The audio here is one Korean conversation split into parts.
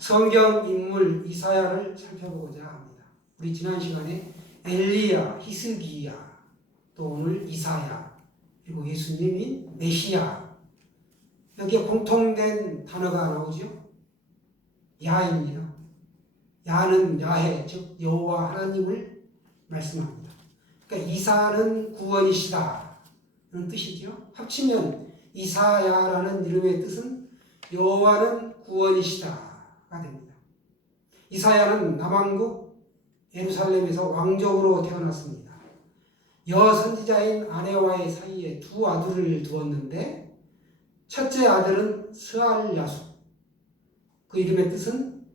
성경 인물 이사야를 살펴보고자 합니다. 우리 지난 시간에 엘리야, 히스기야, 또 오늘 이사야, 그리고 예수님인 메시아, 여기에 공통된 단어가 나오죠. 야입니다. 야는 야해, 즉 여호와 하나님을 말씀합니다. 그러니까 이사는 구원이시다 는 뜻이죠. 합치면 이사야라는 이름의 뜻은 여호와는 구원이시다가 됩니다. 이사야는 남왕국 예루살렘에서 왕족으로 태어났습니다. 여선지자인 아내와의 사이에 두 아들을 두었는데 첫째 아들은 스알야수, 그 이름의 뜻은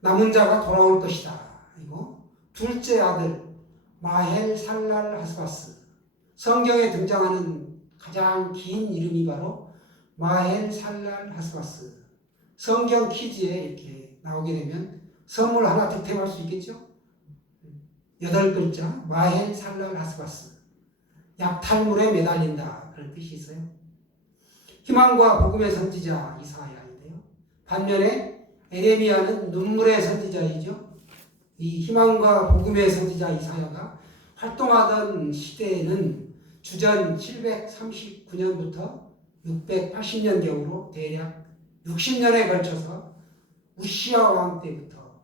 남은 자가 돌아올 것이다. 그리고 둘째 아들 마헬 살랄 하스바스, 성경에 등장하는 가장 긴 이름이 바로 마헬 살랄 하스바스. 성경 퀴즈에 이렇게 나오게 되면 선물 하나 득템할 수 있겠죠? 8글자 마헬 살랄 하스바스, 약탈물에 매달린다, 그런 뜻이 있어요. 희망과 복음의 선지자 이사야인데요, 반면에 에레미야는 눈물의 선지자이죠. 이 희망과 복음의 선지자 이사야가 활동하던 시대에는 주전 739년부터 680년경으로 대략 60년에 걸쳐서 우시야 왕 때부터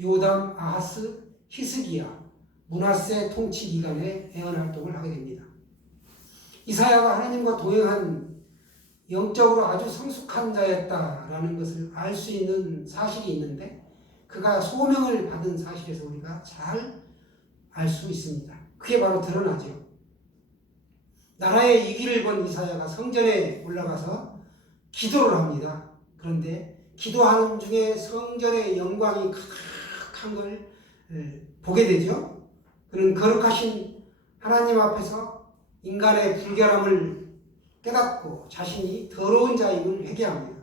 요담, 아하스, 히스기야, 므낫세 통치 기간에 애언 활동을 하게 됩니다. 이사야가 하나님과 동행한 영적으로 아주 성숙한 자였다라는 것을 알 수 있는 사실이 있는데, 그가 소명을 받은 사실에서 우리가 잘 알 수 있습니다. 그게 바로 드러나죠. 나라의 위기를 본 이사야가 성전에 올라가서 기도를 합니다. 그런데 기도하는 중에 성전의 영광이 가득한 걸 보게 되죠. 그는 거룩하신 하나님 앞에서 인간의 불결함을 깨닫고 자신이 더러운 자임을 회개합니다.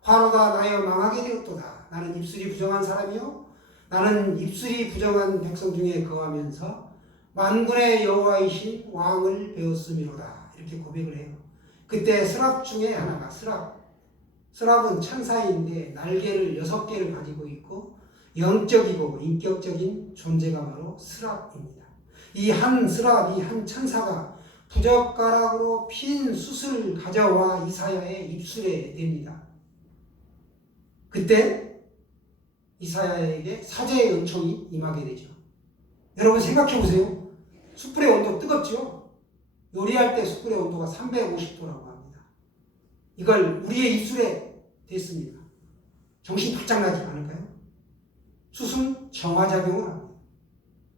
화로다 나여 망하게 되었도다. 나는 입술이 부정한 사람이요, 나는 입술이 부정한 백성 중에 거하면서 만군의 여호와이신 왕을 배웠음이로다. 이렇게 고백을 해요. 그때 스랍 중에 하나가, 스랍은 천사인데 날개를 6개를 가지고 있고 영적이고 인격적인 존재가 바로 스랍입니다. 이 한 스랍이, 한 천사가 부젓가락으로 핀 숯을 가져와 이사야의 입술에 댑니다. 그때 이사야에게 사제의 은총이 임하게 되죠. 여러분 생각해 보세요. 숯불의 온도 뜨겁죠? 요리할 때 숯불의 온도가 350도라고 합니다. 이걸 우리의 입술에 댔습니다. 정신 바짝 나지 않을까요? 숯은 정화작용을 합니다.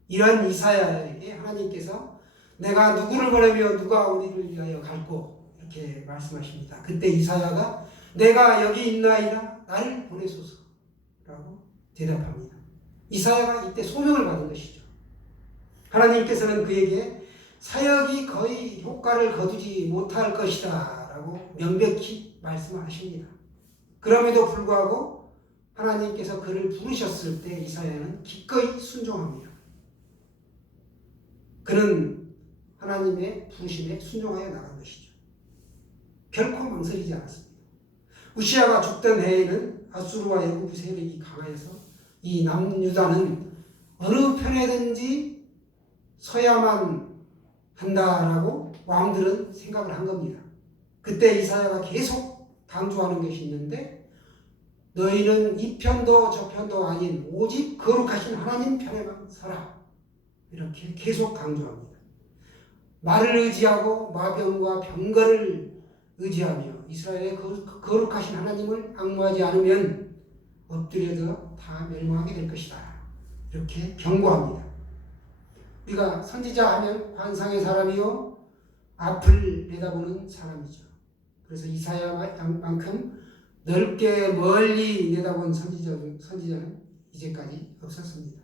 이런 이사야에게 하나님께서 내가 누구를 보내며 누가 우리를 위하여 갈꼬, 이렇게 말씀하십니다. 그때 이사야가 내가 여기 있나이다, 나를 보내소서 라고 대답합니다. 이사야가 이때 소명을 받은 것이죠. 하나님께서는 그에게 사역이 거의 효과를 거두지 못할 것이다 라고 명백히 말씀하십니다. 그럼에도 불구하고 하나님께서 그를 부르셨을 때 이사야는 기꺼이 순종합니다. 그는 하나님의 부르심에 순종하여 나간 것이죠. 결코 망설이지 않았습니다. 우시야가 죽던 해에는 아수르와 애굽 세력이 강하여서 이 남유다는 어느 편에든지 서야만 한다라고 왕들은 생각을 한 겁니다. 그때 이사야가 계속 강조하는 것이 있는데, 너희는 이 편도 저 편도 아닌 오직 거룩하신 하나님 편에만 서라, 이렇게 계속 강조합니다. 말을 의지하고 마병과 병거를 의지하며 이스라엘의 거룩하신 하나님을 앙무하지 않으면 엎드려도 다 멸망하게 될 것이다, 이렇게 경고합니다. 우리가 선지자 하면 환상의 사람이요, 앞을 내다보는 사람이죠. 그래서 이사야만큼 넓게 멀리 내다본 선지자는 이제까지 없었습니다.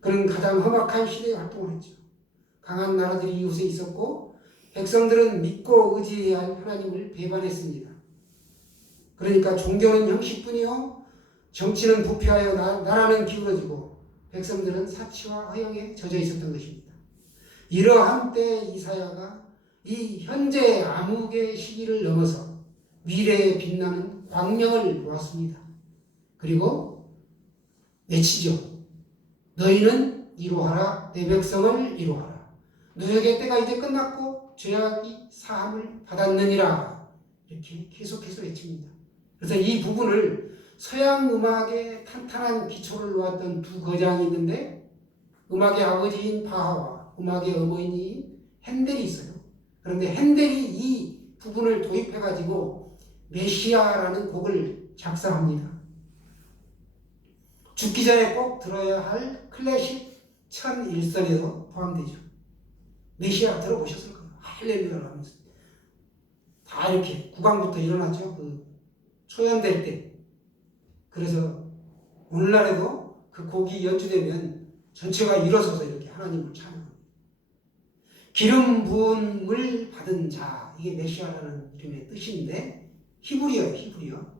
그는 가장 험악한 시대에 활동을 했죠. 강한 나라들이 이웃에 있었고 백성들은 믿고 의지해야 할 하나님을 배반했습니다. 그러니까 종교는 형식뿐이요, 정치는 부패하여 나라는 기울어지고 백성들은 사치와 허영에 젖어 있었던 것입니다. 이러한 때 이사야가 이 현재 암흑의 시기를 넘어서 미래에 빛나는 광명을 보았습니다. 그리고 외치죠. 너희는 이루하라. 내 백성을 이루하라. 너에게 때가 이제 끝났고 죄악이 사함을 받았느니라. 이렇게 계속해서 외칩니다. 그래서 이 부분을 서양 음악에 탄탄한 기초를 놓았던 두 거장이 있는데 음악의 아버지인 바하와 음악의 어머니인 핸델이 있어요. 그런데 핸델이 이 부분을 도입해가지고 메시아라는 곡을 작사합니다. 죽기 전에 꼭 들어야 할 클래식 1001선에도 포함되죠. 메시아 들어보셨을 거예요. 할렐루야를 하면서. 다 이렇게 구강부터 일어났죠. 그 초연될 때. 그래서 오늘날에도 그 곡이 연주되면 전체가 일어서서 이렇게 하나님을 찬양합니다. 기름 부음을 받은 자, 이게 메시아라는 이름의 뜻인데 히브리어예요. 히브리어.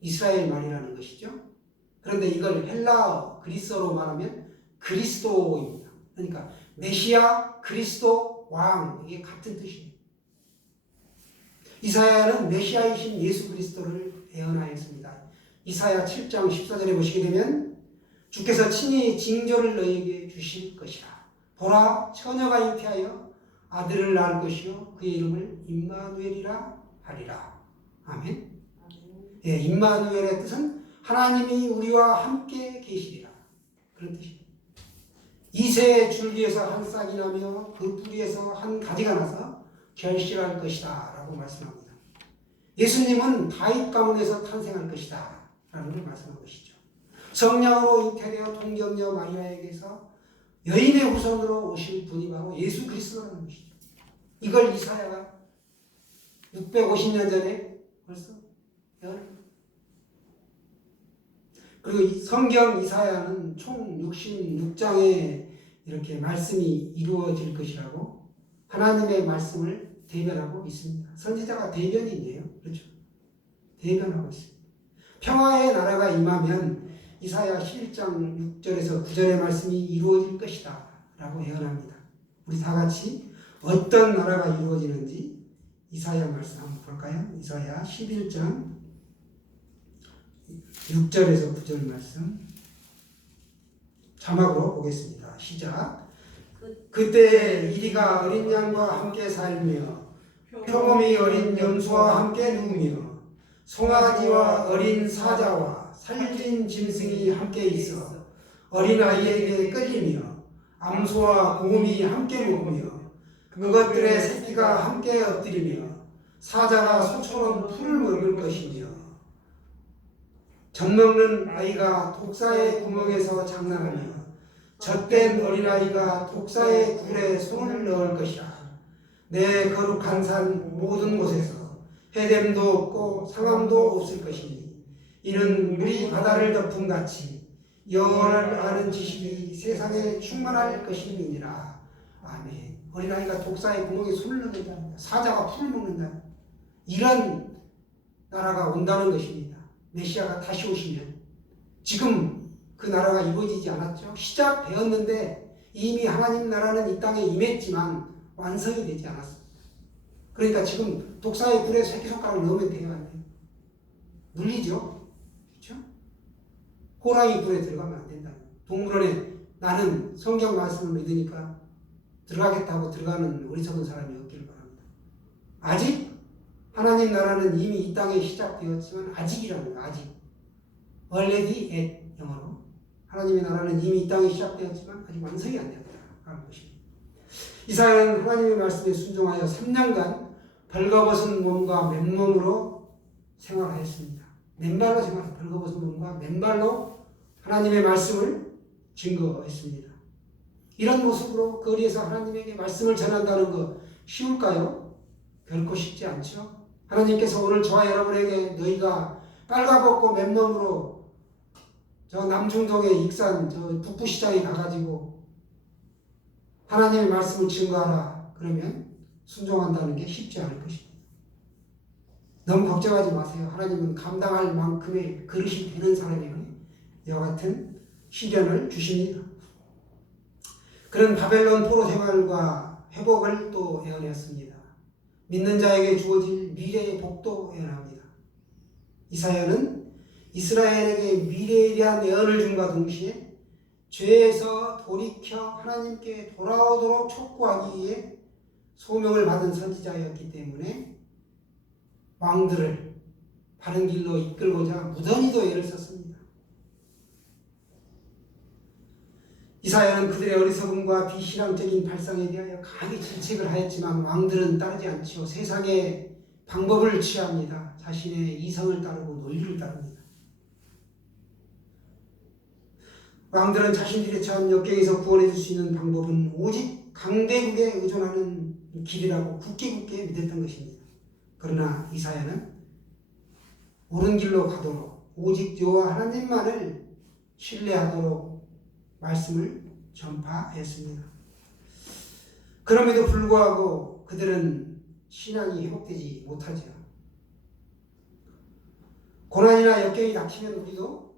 이스라엘 말이라는 것이죠. 그런데 이걸 헬라어, 그리스어로 말하면 그리스도입니다. 그러니까 메시아, 그리스도, 왕, 이게 같은 뜻이에요. 이사야는 메시아이신 예수 그리스도를 예언하였습니다. 이사야 7장 14절에 보시게 되면 주께서 친히 징조를 너희에게 주실 것이라. 보라, 처녀가 잉태하여 아들을 낳을 것이요 그의 이름을 임마누엘이라 하리라. 아멘. 예, 임마누엘의 뜻은 하나님이 우리와 함께 계시리라. 그런 뜻이에요. 이새의 줄기에서 한 싹이 나며 그 뿌리에서 한 가지가 나서 결실할 것이다 라고 말씀합니다. 예수님은 다윗 가문에서 탄생할 것이다 라는 걸 말씀한 것이죠. 성령으로 잉태되어 동정녀 마리아에게서 여인의 후손으로 오실 분이 바로 예수 그리스도라는 것이죠. 이걸 이사야가 650년 전에 벌써 예언합니다. 그리고 성경 이사야는 총 66장의 이렇게 말씀이 이루어질 것이라고 하나님의 말씀을 대변하고 있습니다. 선지자가 대변인이에요. 그렇죠? 대변하고 있습니다. 평화의 나라가 임하면 이사야 11장 6절에서 9절의 말씀이 이루어질 것이다 라고 예언합니다. 우리 다 같이 어떤 나라가 이루어지는지 이사야 말씀 한번 볼까요? 이사야 11장 6절에서 9절 말씀 자막으로 보겠습니다. 시작. 그때 이리가 어린 양과 함께 살며 표범이 어린 염소와 함께 누우며 송아지와 어린 사자와 살진 짐승이 함께 있어 어린아이에게 끌리며 암소와 곰이 함께 먹으며 그것들의 새끼가 함께 엎드리며 사자가 소처럼 풀을 먹을 것이며 젖먹는 아이가 독사의 구멍에서 장난하며 젖된 어린아이가 독사의 굴에 손을 넣을 것이라. 내 거룩한 산 모든 곳에서 해됨도 없고 상함도 없을 것이니 이는 물이 바다를 덮음같이 여호와를 아는 지식이 세상에 충만할 것임이니라. 아멘. 어린아이가 독사의 구멍에 손을 넣는다. 사자가 풀을 먹는다. 이런 나라가 온다는 것입니다. 메시아가 다시 오시면 지금 그 나라가 이루어지지 않았죠. 시작되었는데 이미 하나님 나라는 이 땅에 임했지만 완성이 되지 않았습니다. 그러니까 지금 독사의 굴에 새끼손가락을 넣으면 돼요, 안 돼요? 물리죠. 그렇죠? 호랑이 굴에 들어가면 안 된다. 동물원에 나는 성경 말씀을 믿으니까 들어가겠다고 들어가는 어리석은 사람이 없기를 바랍니다. 아직 하나님 나라는 이미 이 땅에 시작되었지만 아직이라는 거예요. 아직. already at 영어로. 하나님의 나라는 이미 이 땅에 시작되었지만 아직 완성이 안 되었다라는 것입니다. 이사야는 하나님의 말씀에 순종하여 3년간 벌거벗은 몸과 맨몸으로 생활하였습니다. 맨발로 생활해요. 벌거벗은 몸과 맨발로 하나님의 말씀을 증거했습니다. 이런 모습으로 거리에서 하나님에게 말씀을 전한다는 거 쉬울까요? 결코 쉽지 않죠. 하나님께서 오늘 저와 여러분에게 너희가 빨가벗고 맨몸으로 저 남중동의 익산 저 북부시장에 가가지고 하나님의 말씀을 증거하라 그러면 순종한다는 게 쉽지 않을 것입니다. 너무 걱정하지 마세요. 하나님은 감당할 만큼의 그릇이 되는 사람에게 이와 같은 시련을 주십니다. 그런 바벨론 포로 생활과 회복을 또 예언했습니다. 믿는 자에게 주어질 미래의 복도 예언합니다. 이사야는 이스라엘에게 미래에 대한 예언을 줌과 동시에 죄에서 돌이켜 하나님께 돌아오도록 촉구하기 위해 소명을 받은 선지자였기 때문에 왕들을 바른 길로 이끌고자 무던히도 애를 썼습니다. 이사야는 그들의 어리석음과 비신앙적인 발상에 대하여 강하게 질책을 하였지만 왕들은 따르지 않죠. 세상의 방법을 취합니다. 자신의 이성을 따르고 논리를 따릅니다. 왕들은 자신들이 처한 역경에서 구원해 줄 수 있는 방법은 오직 강대국에 의존하는 길이라고 굳게 믿었던 것입니다. 그러나 이사야는 옳은 길로 가도록 오직 여호와 하나님만을 신뢰하도록 말씀을 전파했습니다. 그럼에도 불구하고 그들은 신앙이 회복되지 못하죠. 고난이나 역경이 닥치면 우리도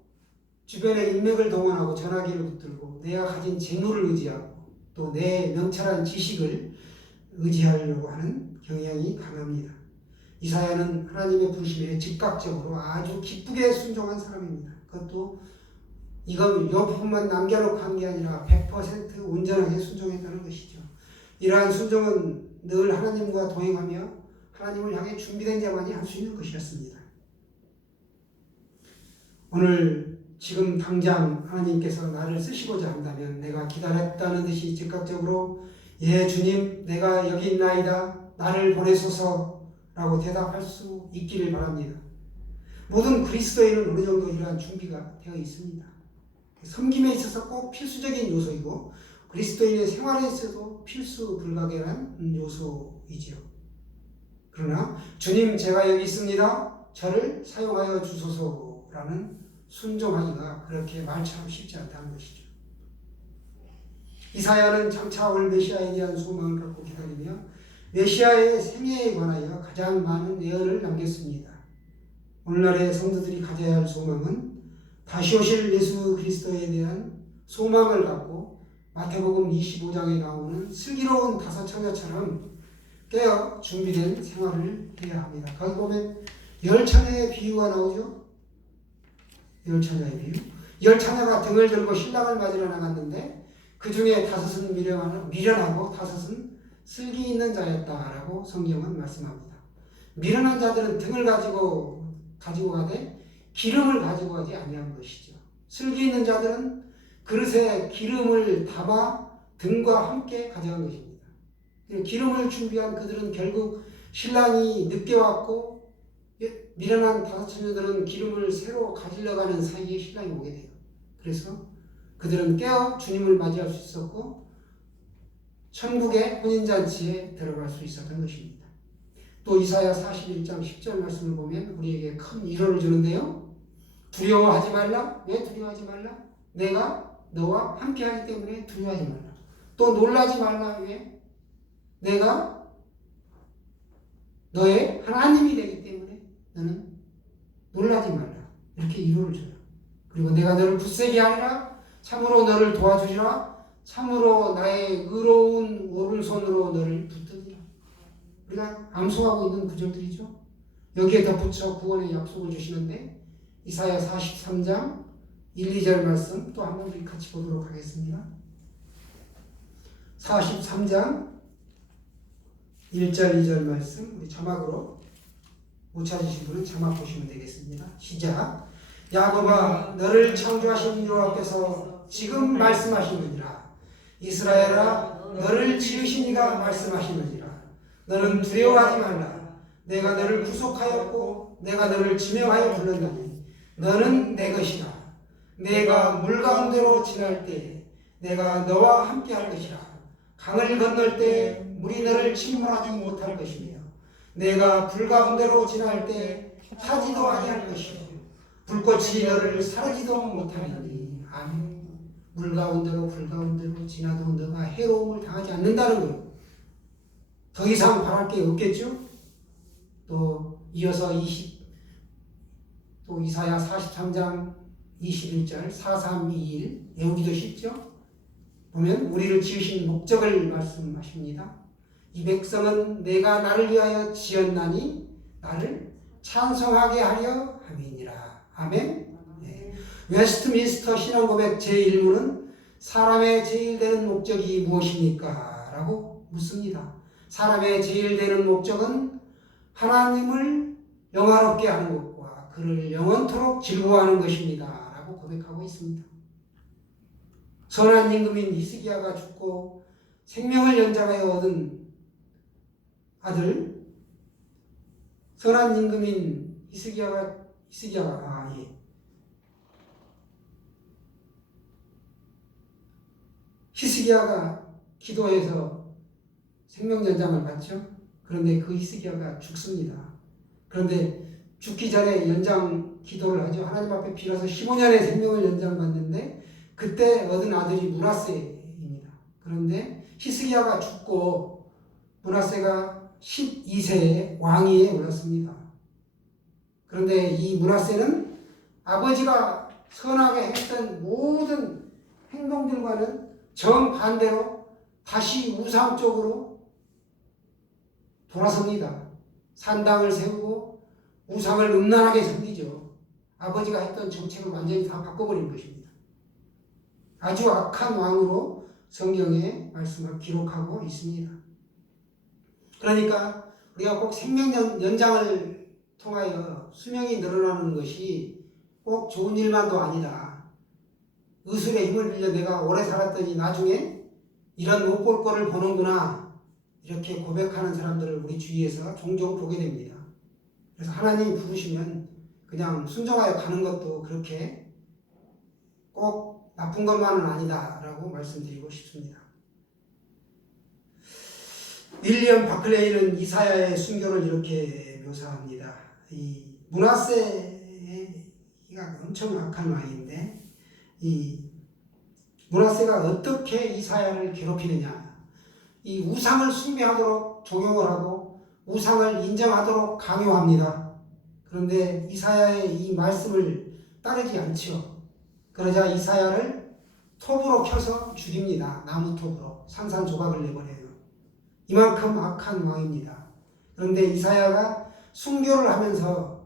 주변의 인맥을 동원하고 전화기를 붙들고 내가 가진 재물을 의지하고 또 내 명철한 지식을 의지하려고 하는 경향이 강합니다. 이사야는 하나님의 부르심에 즉각적으로 아주 기쁘게 순종한 사람입니다. 그것도 이거 요 부분만 남겨놓고 한 게 아니라 100% 온전하게 순종했다는 것이죠. 이러한 순종은 늘 하나님과 동행하며 하나님을 향해 준비된 자만이 할 수 있는 것이었습니다. 오늘 지금 당장 하나님께서 나를 쓰시고자 한다면 내가 기다렸다는 듯이 즉각적으로 예 주님 내가 여기 있나이다 나를 보내소서라고 대답할 수 있기를 바랍니다. 모든 그리스도인은 어느 정도 이러한 준비가 되어 있습니다. 섬김에 있어서 꼭 필수적인 요소이고 그리스도인의 생활에 있어도 필수 불가결한 요소이지요. 그러나 주님 제가 여기 있습니다. 저를 사용하여 주소서라는 순종하기가 그렇게 말처럼 쉽지 않다는 것이죠. 이사야는 장차 올 메시아에 대한 소망을 갖고 기다리며 메시아의 생애에 관하여 가장 많은 예언을 남겼습니다. 오늘날의 성도들이 가져야 할 소망은 다시 오실 예수 그리스도에 대한 소망을 갖고 마태복음 25장에 나오는 슬기로운 다섯 처녀처럼 깨어 준비된 생활을 해야 합니다. 거기 보면 10처녀의 비유가 나오죠. 10처녀의 비유. 10처녀가 등을 들고 신랑을 맞으러 나갔는데 그 중에 5은 미련하고 5은 슬기 있는 자였다라고 성경은 말씀합니다. 미련한 자들은 등을 가지고 가되 기름을 가지고 가지 아니한 것이죠. 슬기 있는 자들은 그릇에 기름을 담아 등과 함께 가져간 것입니다. 기름을 준비한 그들은 결국 신랑이 늦게 왔고 미련한 5처녀들은 기름을 새로 가지러 가는 사이에 신랑이 오게 돼요. 그래서 그들은 깨어 주님을 맞이할 수 있었고 천국의 혼인잔치에 들어갈 수 있었던 것입니다. 또 이사야 41장 10절 말씀을 보면 우리에게 큰 위로를 주는데요. 두려워하지 말라. 왜 두려워하지 말라? 내가 너와 함께하기 때문에 두려워하지 말라. 또 놀라지 말라. 왜? 내가 너의 하나님이 되기 때문에 너는 놀라지 말라. 이렇게 위로를 줘요. 그리고 내가 너를 굳세게 하리라. 참으로 너를 도와주리라. 참으로 나의 의로운 오른손으로 너를 붙들리라. 우리가 암송하고 있는 구절들이죠. 여기에 덧붙여 구원의 약속을 주시는데 이사야 43장 1, 2절 말씀 또 한 번 우리 같이 보도록 하겠습니다. 43장 1절 2절 말씀 우리 자막으로 못 찾으신 분은 자막 보시면 되겠습니다. 시작. 야곱아 너를 창조하신 여호와께서 지금 말씀하시느니라. 이스라엘아 너를 지으신 이가 말씀하시느니라. 너는 두려워하지 말라. 내가 너를 구속하였고 내가 너를 지명하여 불렀나니 너는 내 것이라. 내가 물 가운데로 지날 때 내가 너와 함께 할 것이라. 강을 건널 때 물이 너를 침몰하지 못할 것이며 내가 불 가운데로 지날 때 타지도 아니할 것이요 불꽃이 너를 사르지도 못하리니. 아멘. 물 가운데로 불 가운데로 지나도 너가 해로움을 당하지 않는다는 거예요. 더 이상 바랄 게 없겠죠? 또 이어서 또 이사야 43장 21절 4321 외우기도 쉽죠? 보면 우리를 지으신 목적을 말씀하십니다. 이 백성은 내가 나를 위하여 지었나니 나를 찬송하게 하려 함이니라. 아멘. 웨스트민스터 신앙고백 제1문은 사람의 제일 되는 목적이 무엇입니까? 라고 묻습니다. 사람의 제일 되는 목적은 하나님을 영화롭게 하는 것과 그를 영원토록 즐거워하는 것입니다. 라고 고백하고 있습니다. 선한 임금인 히스기야가 죽고 생명을 연장하여 얻은 아들, 선한 임금인 히스기야가 기도해서 생명 연장을 받죠. 그런데 그 히스기야가 죽습니다. 그런데 죽기 전에 연장 기도를 하죠. 하나님 앞에 빌어서 15년의 생명을 연장받는데 그때 얻은 아들이 므낫세입니다. 그런데 히스기야가 죽고 므낫세가 12세에 왕위에 올랐습니다. 그런데 이 므낫세는 아버지가 선하게 했던 모든 행동들과는 정반대로 다시 우상 쪽으로 돌아섭니다. 산당을 세우고 우상을 음란하게 섬기죠. 아버지가 했던 정책을 완전히 다 바꿔버린 것입니다. 아주 악한 왕으로 성경에 말씀을 기록하고 있습니다. 그러니까 우리가 꼭 생명 연장을 통하여 수명이 늘어나는 것이 꼭 좋은 일만도 아니다. 의술의 힘을 빌려 내가 오래 살았더니 나중에 이런 못 볼 거를 보는구나. 이렇게 고백하는 사람들을 우리 주위에서 종종 보게 됩니다. 그래서 하나님이 부르시면 그냥 순종하여 가는 것도 그렇게 꼭 나쁜 것만은 아니다라고 말씀드리고 싶습니다. 윌리엄 바클레이는 이사야의 순교를 이렇게 묘사합니다. 이 므낫세가 엄청 악한 왕인데 이 므낫세가 어떻게 이사야를 괴롭히느냐. 이 우상을 숭배하도록 종용을 하고 우상을 인정하도록 강요합니다. 그런데 이사야의 이 말씀을 따르지 않죠. 그러자 이사야를 톱으로 켜서 죽입니다. 나무 톱으로 산산조각을 내버려요. 이만큼 악한 왕입니다. 그런데 이사야가 순교를 하면서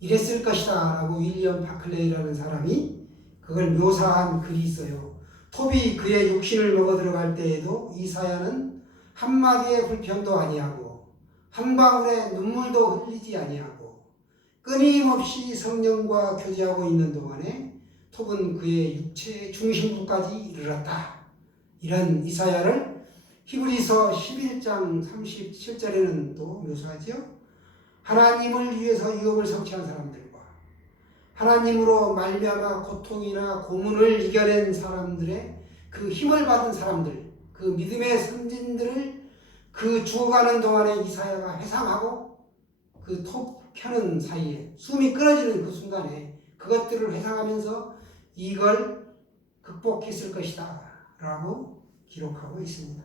이랬을 것이다 라고 윌리엄 바클레이라는 사람이 그걸 묘사한 글이 있어요. 톱이 그의 육신을 먹어 들어갈 때에도 이사야는 한마디의 불평도 아니하고 한 방울의 눈물도 흘리지 아니하고 끊임없이 성령과 교제하고 있는 동안에 톱은 그의 육체의 중심부까지 이르렀다. 이런 이사야를 히브리서 11장 37절에는 또 묘사하죠. 하나님을 위해서 유업을 성취한 사람들과 하나님으로 말미암아 고통이나 고문을 이겨낸 사람들의 그 힘을 받은 사람들, 그 믿음의 선진들을 그 죽어가는 동안에 이사야가 회상하고 그 톱 켜는 사이에 숨이 끊어지는 그 순간에 그것들을 회상하면서 이걸 극복했을 것이다 라고 기록하고 있습니다.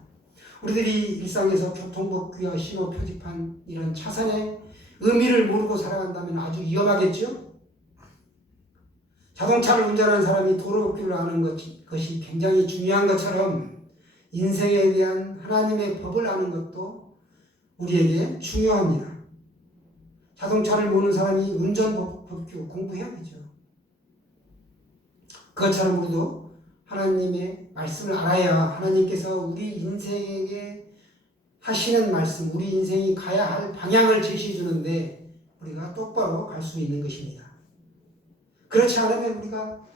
우리들이 일상에서 교통법규와 신호 표지판 이런 차선의 의미를 모르고 살아간다면 아주 위험하겠죠? 자동차를 운전하는 사람이 도로법규를 아는 것이 굉장히 중요한 것처럼 인생에 대한 하나님의 법을 아는 것도 우리에게 중요합니다. 자동차를 모르는 사람이 운전법규 공부해야 되죠. 그것처럼 우리도 하나님의 말씀을 알아야 하나님께서 우리 인생에게 하시는 말씀, 우리 인생이 가야 할 방향을 제시해 주는데 우리가 똑바로 갈 수 있는 것입니다. 그렇지 않으면 우리가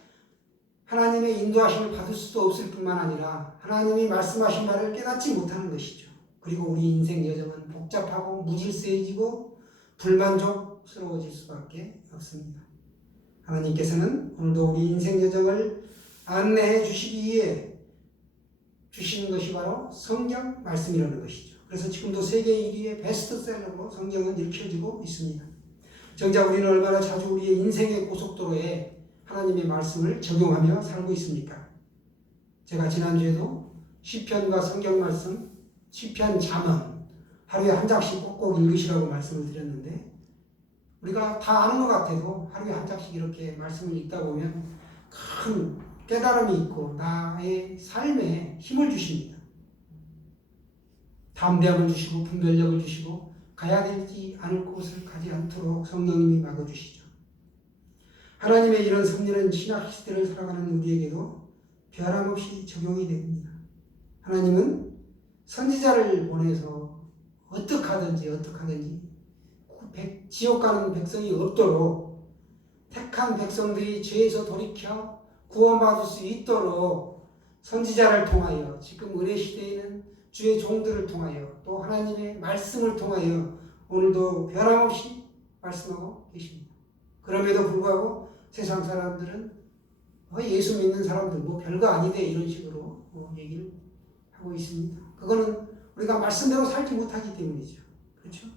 하나님의 인도하심을 받을 수도 없을 뿐만 아니라 하나님이 말씀하신 말을 깨닫지 못하는 것이죠. 그리고 우리 인생 여정은 복잡하고 무질서해지고 불만족스러워질 수밖에 없습니다. 하나님께서는 오늘도 우리 인생 여정을 안내해 주시기 위해 주시는 것이 바로 성경 말씀이라는 것이죠. 그래서 지금도 세계 1위의 베스트셀러로 성경은 읽혀지고 있습니다. 정작 우리는 얼마나 자주 우리의 인생의 고속도로에 하나님의 말씀을 적용하며 살고 있습니까? 제가 지난주에도 시편과 성경 말씀, 시편 잠언 하루에 한 장씩 꼭꼭 읽으시라고 말씀을 드렸는데 우리가 다 아는 것 같아도 하루에 한 장씩 이렇게 말씀을 읽다 보면 큰 깨달음이 있고 나의 삶에 힘을 주십니다. 담대함을 주시고 분별력을 주시고 가야 되지 않을 곳을 가지 않도록 성령님이 막아주시죠. 하나님의 이런 섭리는 신약 시대를 살아가는 우리에게도 변함없이 적용이 됩니다. 하나님은 선지자를 보내서 어떻게 하든지 지옥 가는 백성이 없도록 택한 백성들이 죄에서 돌이켜 구원받을 수 있도록 선지자를 통하여 지금 은혜 시대에는 주의 종들을 통하여 또 하나님의 말씀을 통하여 오늘도 변함없이 말씀하고 계십니다. 그럼에도 불구하고 세상 사람들은 예수 믿는 사람들 뭐 별거 아니대 이런 식으로 얘기를 하고 있습니다. 그거는 우리가 말씀대로 살지 못하기 때문이죠. 그렇죠?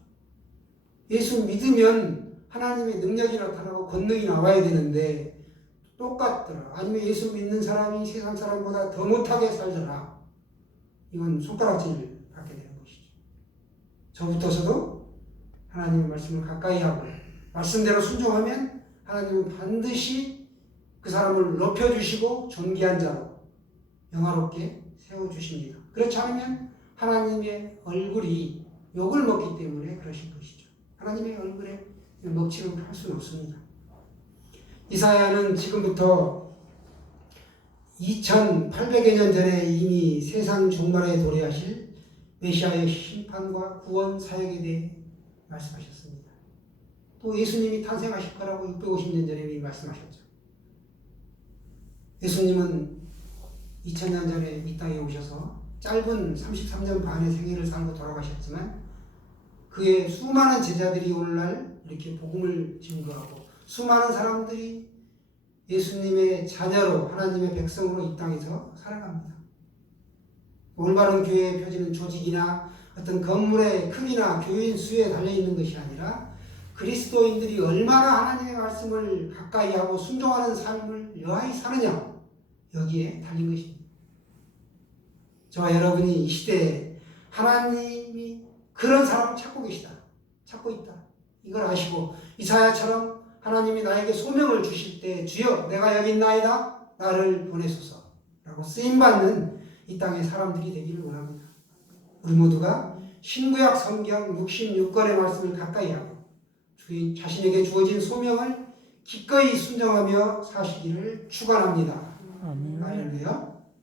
예수 믿으면 하나님의 능력이 나타나고 권능이 나와야 되는데 똑같더라. 아니면 예수 믿는 사람이 세상 사람보다 더 못하게 살더라. 이건 손가락질 받게 되는 것이죠. 저부터서도 하나님의 말씀을 가까이 하고 말씀대로 순종하면 하나님은 반드시 그 사람을 높여주시고 존귀한 자로 영화롭게 세워주십니다. 그렇지 않으면 하나님의 얼굴이 욕을 먹기 때문에 그러신 것이죠. 하나님의 얼굴에 먹칠을 할 수는 없습니다. 이사야는 지금부터 2800여 년 전에 이미 세상 종말에 도래하실 메시아의 심판과 구원 사역에 대해 말씀하셨습니다. 또 예수님이 탄생하실 거라고 650년 전에 이미 말씀하셨죠. 예수님은 2000년 전에 이 땅에 오셔서 짧은 33년 반의 생애를 살고 돌아가셨지만 그의 수많은 제자들이 오늘날 이렇게 복음을 증거하고 수많은 사람들이 예수님의 자녀로 하나님의 백성으로 이 땅에서 살아갑니다. 올바른 교회의 표지는 조직이나 어떤 건물의 크기나 교인 수에 달려있는 것이 아니라 그리스도인들이 얼마나 하나님의 말씀을 가까이 하고 순종하는 삶을 여하이 사느냐 여기에 달린 것입니다. 저와 여러분이 이 시대에 하나님이 그런 사람을 찾고 있다. 이걸 아시고 이사야처럼 하나님이 나에게 소명을 주실 때 주여 내가 여기 있나이다 나를 보내소서 라고 쓰임받는 이 땅의 사람들이 되기를 원합니다. 우리 모두가 신구약 성경 66권의 말씀을 가까이 하고 자신에게 주어진 소명을 기꺼이 순종하며 사시기를 축원합니다. 아멘. 할렐루야.